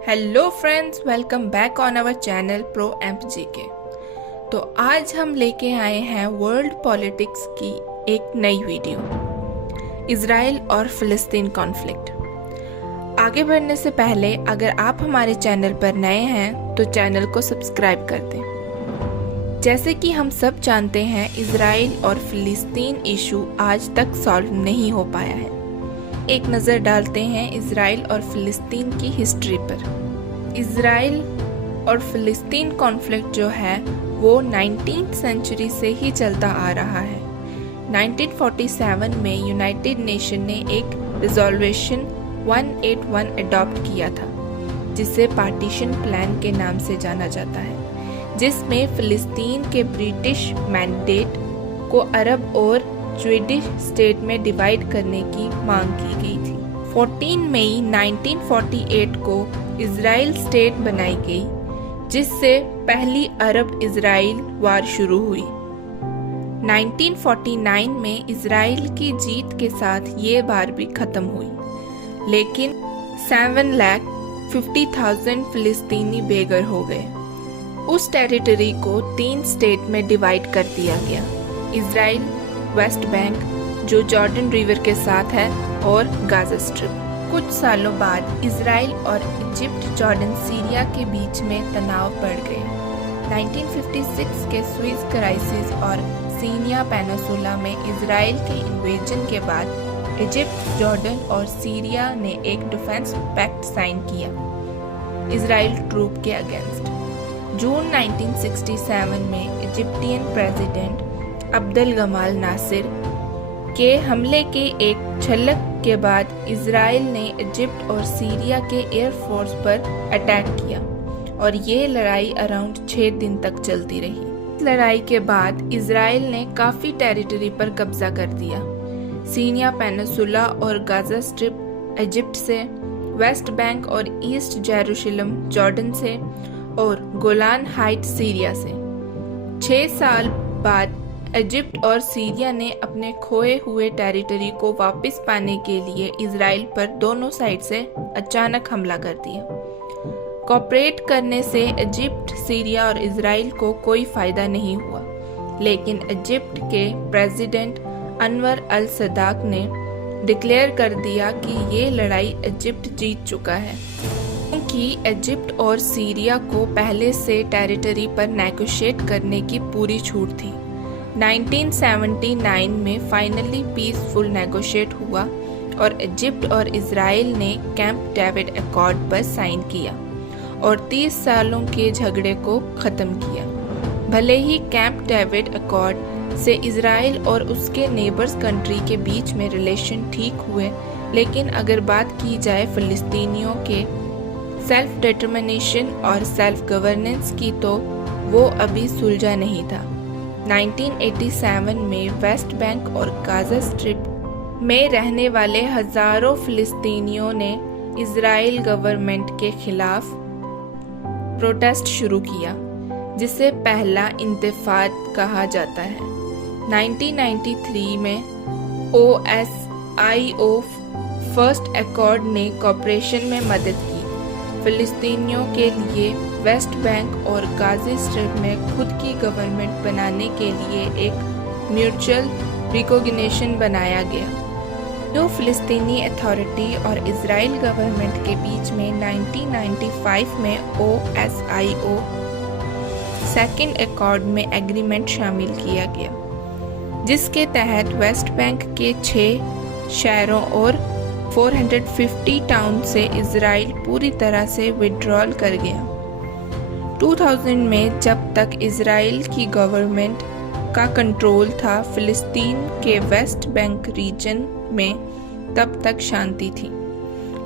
Hello friends, welcome back on our channel pro MGK. तो आज हम लेके आए हैं वर्ल्ड पॉलिटिक्स की एक नई वीडियो, इजराइल और फिलिस्तीन कॉन्फ्लिक्ट। आगे बढ़ने से पहले अगर आप हमारे चैनल पर नए हैं तो चैनल को सब्सक्राइब कर दें। जैसे कि हम सब जानते हैं, इजराइल और फिलिस्तीन इशू आज तक सॉल्व नहीं हो पाया है। एक नज़र डालते हैं इजराइल और फिलिस्तीन की हिस्ट्री पर। इजराइल और फिलिस्तीन कॉन्फ्लिक्ट जो है वो 19th सेंचुरी से ही चलता आ रहा है। 1947 में यूनाइटेड नेशन ने एक रिजोल्यूशन 181 अडॉप्ट किया था, जिसे पार्टीशन प्लान के नाम से जाना जाता है, जिसमें फिलिस्तीन के ब्रिटिश मैंडेट को अरब और स्वीडिश स्टेट में डिवाइड करने की मांग की गई थी। 14 मई 1948 को इजराइल स्टेट बनाई गई, जिससे पहली अरब इजराइल वार शुरू हुई। 1949 में इजराइल की जीत के साथ ये वार भी खत्म हुई, लेकिन 7,50,000 फिलिस्तीनी बेघर हो गए। उस टेरिटरी को 3 स्टेट में डिवाइड कर दिया गया, इजराइल, वेस्ट बैंक जो जॉर्डन रिवर के साथ है, और गाजा स्ट्रिप। कुछ सालों बाद इजराइल और इजिप्ट, जॉर्डन, सीरिया के बीच में तनाव बढ़ गए। 1956 के स्विस क्राइसिस और सीनिया पेनिनसुला में इजराइल के इन्वेजन के बाद इजिप्ट, जॉर्डन और सीरिया ने एक डिफेंस पैक्ट साइन किया इजराइल ट्रूप के अगेंस्ट। जून 1967 में Egyptian president Abdul Gamal Nasser के हमले के एक झलक के बाद इजराइल ने इजिप्ट और सीरिया के एयरफोर्स पर अटैक किया और ये लड़ाई अराउंड 6 दिन तक चलती रही। इस लड़ाई के बाद इजराइल ने काफ़ी टेरिटरी पर कब्जा कर दिया, सीनिया पेनिनसुला और गाजा स्ट्रिप इजिप्ट से, वेस्ट बैंक और ईस्ट जेरूशलम जॉर्डन से, और गोलान हाइट सीरिया से। 6 साल बाद इजिप्ट और सीरिया ने अपने खोए हुए टेरिटरी को वापस पाने के लिए इजराइल पर दोनों साइड से अचानक हमला कर दिया। कोऑपरेट करने से इजिप्ट, सीरिया और इजराइल को कोई फायदा नहीं हुआ, लेकिन इजिप्ट के प्रेसिडेंट अनवर अल सदाक ने डिक्लेयर कर दिया कि ये लड़ाई इजिप्ट जीत चुका है, क्योंकि इजिप्ट और सीरिया को पहले से टेरिटरी पर नेगोशिएट करने की पूरी छूट थी। 1979 में फाइनली पीसफुल नेगोशिएट हुआ और इजिप्ट और इजराइल ने कैंप डेविड अकॉर्ड पर साइन किया और 30 सालों के झगड़े को ख़त्म किया। भले ही कैंप डेविड अकॉर्ड से इजराइल और उसके नेबर्स कंट्री के बीच में रिलेशन ठीक हुए, लेकिन अगर बात की जाए फिलिस्तीनियों के सेल्फ डिटर्मिनेशन और सेल्फ गवर्नेंस की तो वो अभी सुलझा नहीं था। 1987 में वेस्ट बैंक और गाजा स्ट्रिप में रहने वाले हजारों फिलिस्तीनियों ने इजराइल गवर्नमेंट के खिलाफ प्रोटेस्ट शुरू किया, जिसे पहला इंतफाद कहा जाता है। 1993 में OSIO फर्स्ट अकॉर्ड ने कॉपरेशन में मदद की, फिलिस्तीनियों के लिए वेस्ट बैंक और गाजा स्ट्रिप में खुद की गवर्नमेंट बनाने के लिए एक म्यूचुअल रिकॉग्निशन बनाया गया, जो फिलिस्तीनी अथॉरिटी और इजराइल गवर्नमेंट के बीच में 1995 में OSIO सेकेंड अकॉर्ड में एग्रीमेंट शामिल किया गया, जिसके तहत वेस्ट बैंक के 6 शहरों और 450 टाउन से इजराइल पूरी तरह से विड्रॉल कर गया। 2000 में जब तक इजराइल की गवर्नमेंट का कंट्रोल था फिलिस्तीन के वेस्ट बैंक रीजन में, तब तक शांति थी।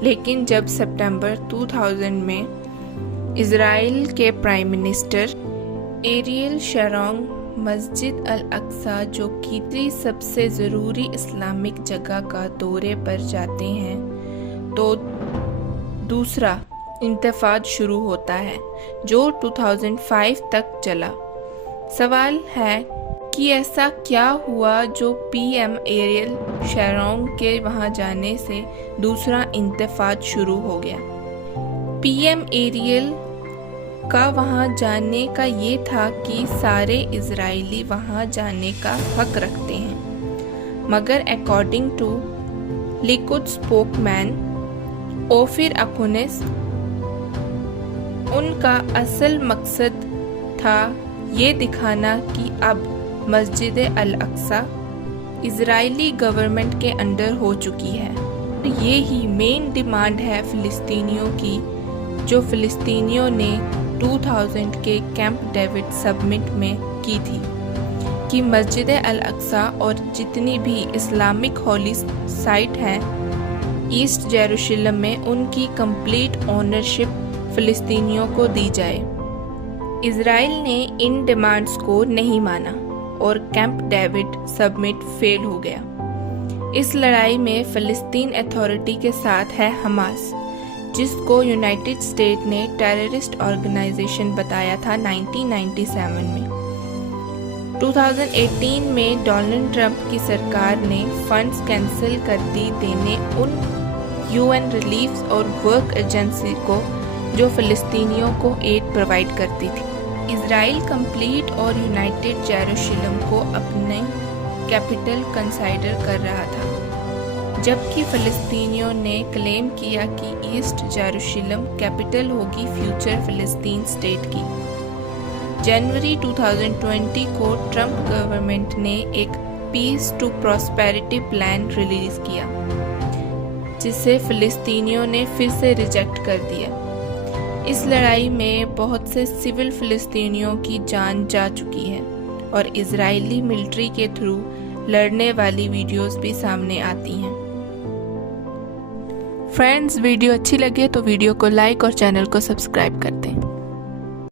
लेकिन जब सितंबर 2000 में इजराइल के प्राइम मिनिस्टर एरियल शरोन मस्जिद अल अक्सा, जो कि तीसरी सबसे ज़रूरी इस्लामिक जगह का दौरे पर जाते हैं, तो दूसरा इंतफाद शुरू होता है, जो 2005 तक चला। सवाल है कि ऐसा क्या हुआ जो PM एरियल शरोन के वहां जाने से दूसरा इंतफाद शुरू हो गया। पीएम एरियल का वहां जाने का ये था कि सारे इजरायली वहां जाने का हक रखते हैं, मगर according to Likud spokesman Ofir Akunis, उनका असल मकसद था ये दिखाना कि अब मस्जिद अल अक्सा इजरायली गवर्नमेंट के अंडर हो चुकी है। ये ही मेन डिमांड है फिलिस्तीनियों की, जो फिलिस्तीनियों ने 2000 के कैंप डेविड समिट में की थी कि मस्जिद अल अक्सा और जितनी भी इस्लामिक हॉली साइट हैं ईस्ट जेरूशलम में, उनकी कंप्लीट ओनरशिप फिलिस्तीनियों को दी जाए। इजराइल ने इन डिमांड्स को नहीं माना और कैंप डेविड समिट फेल हो गया। इस लड़ाई में फिलिस्तीन अथॉरिटी के साथ है हमास, जिसको यूनाइटेड स्टेट ने टेररिस्ट ऑर्गेनाइजेशन बताया था 1997 में। 2018 में डोनाल्ड ट्रंप की सरकार ने फंड्स कैंसिल कर दी देने उन यूएन रिलीफ और वर्क एजेंसी को जो फिलिस्तीनियों को एड प्रोवाइड करती थी। इजराइल कंप्लीट और यूनाइटेड जेरूशलम को अपने कैपिटल कंसाइडर कर रहा था, जबकि फिलिस्तीनियों ने क्लेम किया कि ईस्ट जेरूशलम कैपिटल होगी फ्यूचर फिलिस्तीन स्टेट की। जनवरी 2020 को ट्रंप गवर्नमेंट ने एक peace to prosperity plan release किया, जिसे फिलिस्तीनियों ने फिर से रिजेक्ट कर दिया। इस लड़ाई में बहुत से सिविल फिलिस्तीनियों की जान जा चुकी है और इजरायली मिलिट्री के थ्रू लड़ने वाली वीडियोस भी सामने आती हैं। फ्रेंड्स, वीडियो अच्छी लगे तो वीडियो को लाइक और चैनल को सब्सक्राइब कर दें।